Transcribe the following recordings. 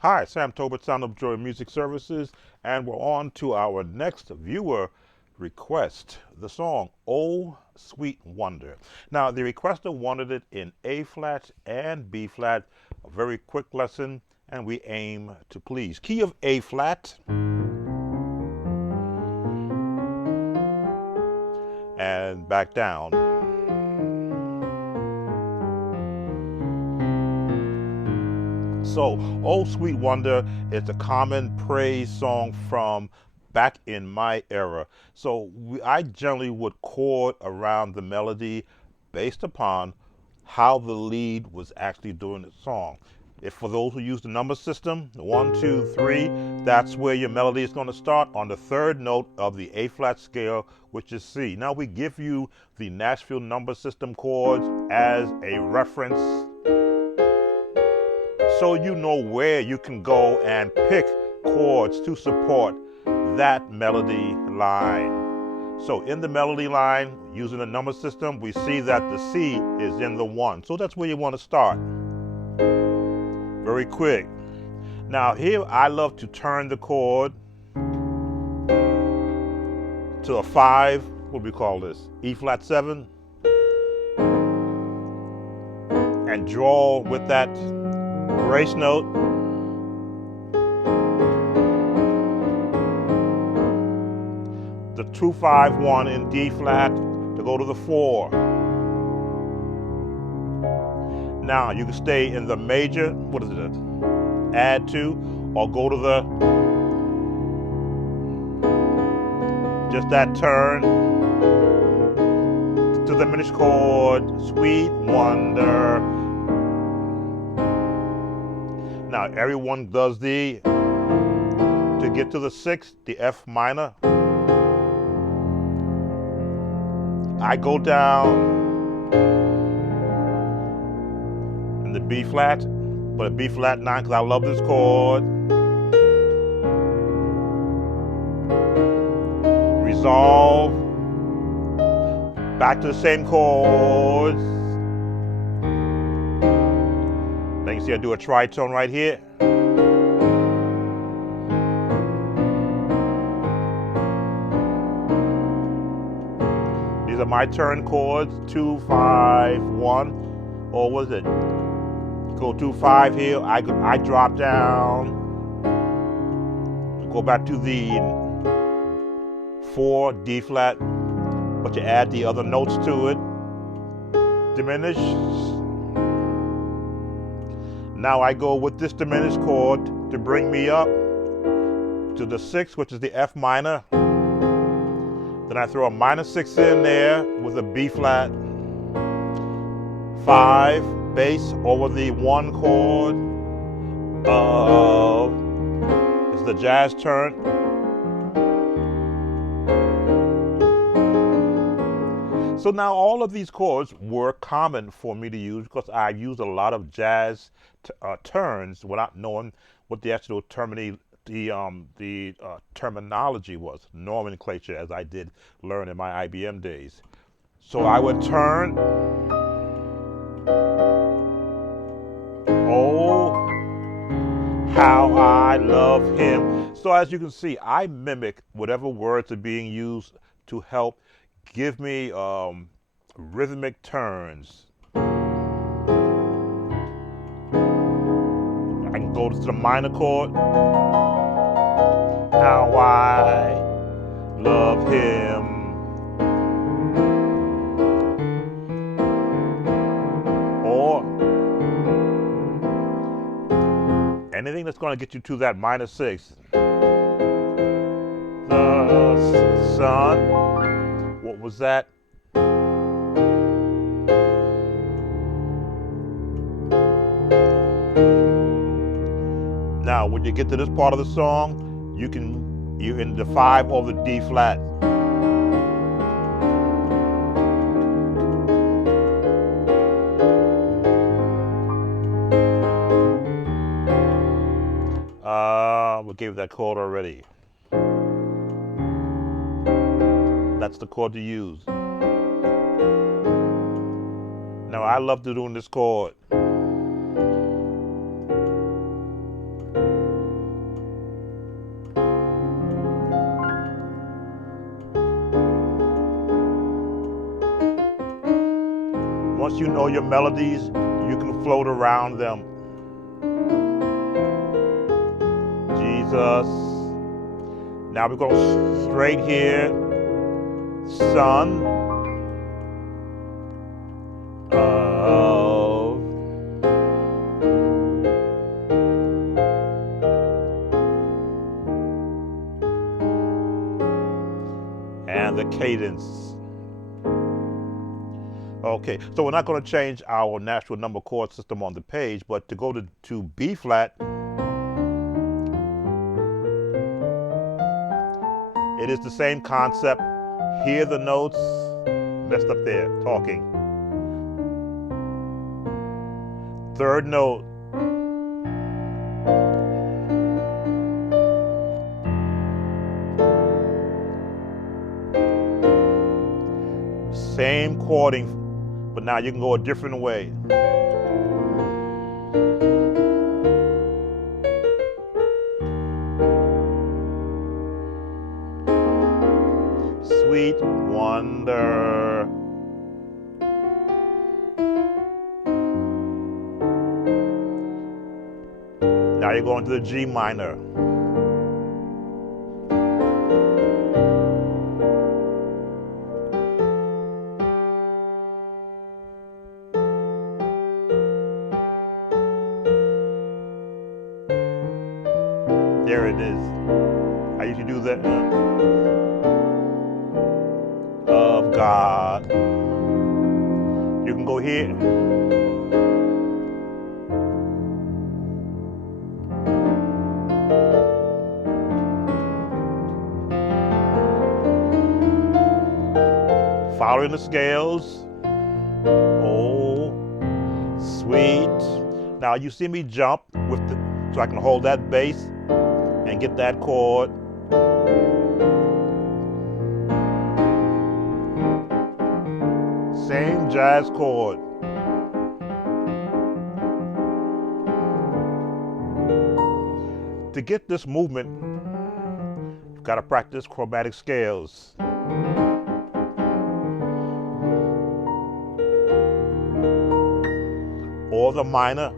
Hi, Sam Tobert, Sound of Joy Music Services, and we're on to our next viewer request, the song "Oh Sweet Wonder." Now, the requester wanted it in A flat and B flat, a very quick lesson, and we aim to please. Key of A flat, and back down. So, "Oh Sweet Wonder" is a common praise song from back in my era. So, I generally would chord around the melody based upon how the lead was actually doing the song. If for those who use the number system, 1, 2, 3, that's where your melody is going to start on the third note of the A flat scale, which is C. Now, we give you the Nashville number system chords as a reference so you know where you can go and pick chords to support that melody line. So in the melody line, using the number system, we see that the C is in the 1. So that's where you want to start. Very quick. Now here I love to turn the chord to a 5, what do we call this? E flat 7. And draw with that grace note. The 2-5-1 in D flat to go to the 4. Now you can stay in the major, what is it? Add to, or go to the, just that turn to the diminished chord, Sweet Wonder. Now everyone does to get to the 6th, the F minor. I go down in the B flat, but a B flat 9 because I love this chord. Resolve. Back to the same chords. Then you see I do a tritone right here. These are my turn chords, 2-5-1, or what is it? Go 2-5 here, I drop down, go back to the 4, D flat, but you add the other notes to it, diminish. Now I go with this diminished chord to bring me up to the 6, which is the F minor. Then I throw a minor 6 in there with a B flat, 5, bass over the 1 chord of, it's the jazz turn. So now all of these chords were common for me to use because I used a lot of jazz turns without knowing what the actual terminology was, nomenclature, as I did learn in my IBM days. So I would turn, oh, how I love him. So as you can see, I mimic whatever words are being used to help give me rhythmic turns. I can go to the minor chord. How I love him. Or anything that's going to get you to that minor 6. The sun. What was that? Now, when you get to this part of the song, you're in the 5 or the D flat. We gave that chord already. That's the chord to use. Now I love doing this chord. Once you know your melodies, you can float around them. Jesus. Now we're going straight here. Son of and the cadence. Okay, so we're not going to change our natural number chord system on the page, but to go to B flat, it is the same concept. Hear the notes. Messed up there, talking. Third note. Same chording, but now you can go a different way. Sweet wonder. Now you're going to the G minor. There it is. I usually do that. Of God. You can go here. Following the scales. Oh, sweet. Now you see me jump with the, so I can hold that bass and get that chord. Same jazz chord. To get this movement, you've got to practice chromatic scales. Or the minor.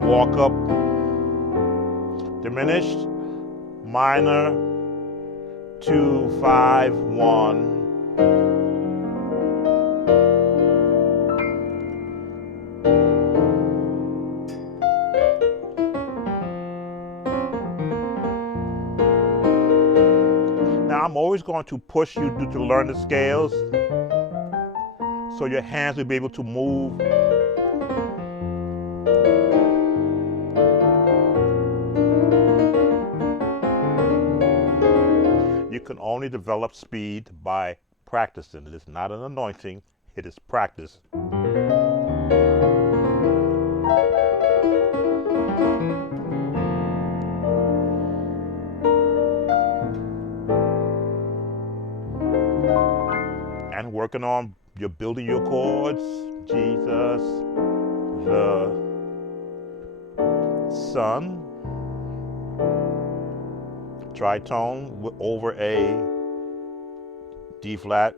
Walk up, diminished, minor, 2, 5, 1. Now I'm always going to push you to learn the scales so your hands will be able to move. You can only develop speed by practicing. It is not an anointing, it is practice. And working on, you're building your chords. Jesus, the Son, tritone over a D flat.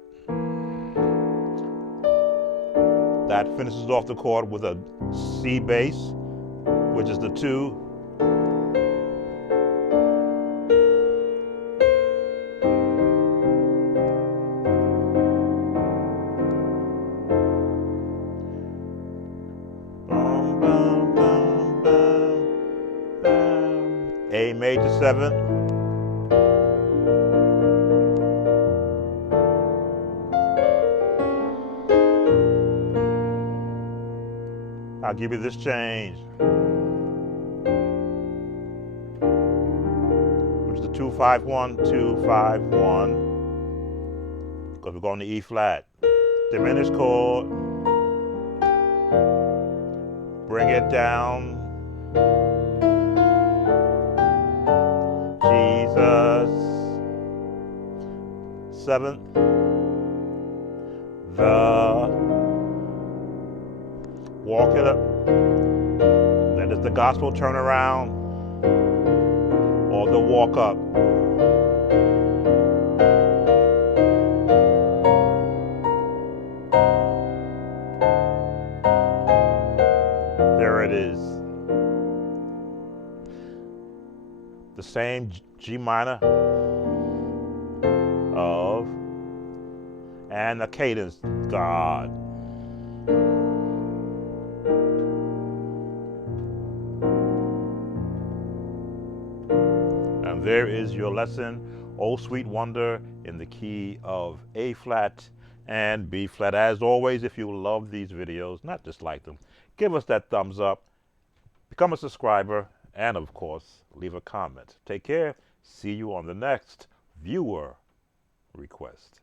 That finishes off the chord with a C bass, which is the 2. A major 7. I'll give you this change, which is the 2, 5, 1, 2, 5, 1, because we're going to E flat. Diminished chord, bring it down. Jesus, 7th, the walk it up. That is the gospel turnaround or the walk up. There it is. The same G minor of, and the cadence, God. And there is your lesson, Oh Sweet Wonder, in the key of A flat and B flat. As always, if you love these videos, not just like them, give us that thumbs up, become a subscriber, and of course, leave a comment. Take care. See you on the next viewer request.